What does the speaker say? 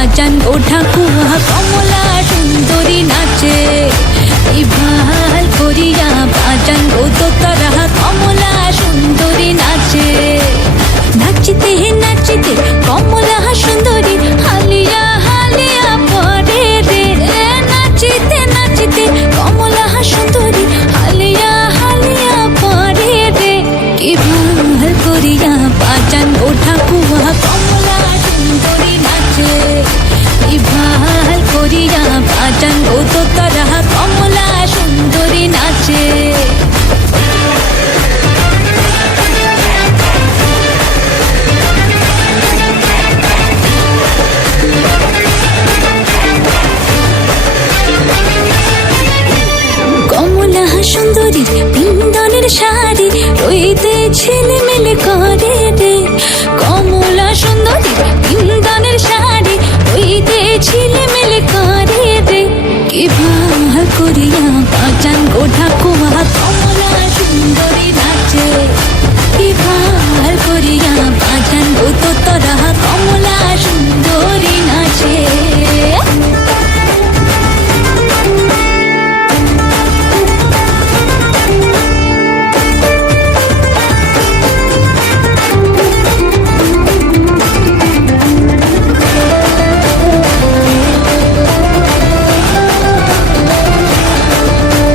বাজান ও ঠাকুয়া কমলা সুন্দরী নাচে এই ভাল করিয়া বাজান ও দোতারা কমলা সুন্দরী নাচে নাচিতে নাচিতে কমলা সুন্দরী হালিয়া হালিয়া পড়ে রে নাচিতে নাচিতে কমলা সুন্দরী হালিয়া হালিয়া পড়ে রে কি ভাল করিয়া বাজান ও ঠাকুয়া কমলা সুন্দরী নাচে কি ভাল করিয়া বাজান ও দোতারা কমলা সুন্দরী নাচে কমলা সুন্দরীর পিন্দনের শাড়ি রইতে ছেলে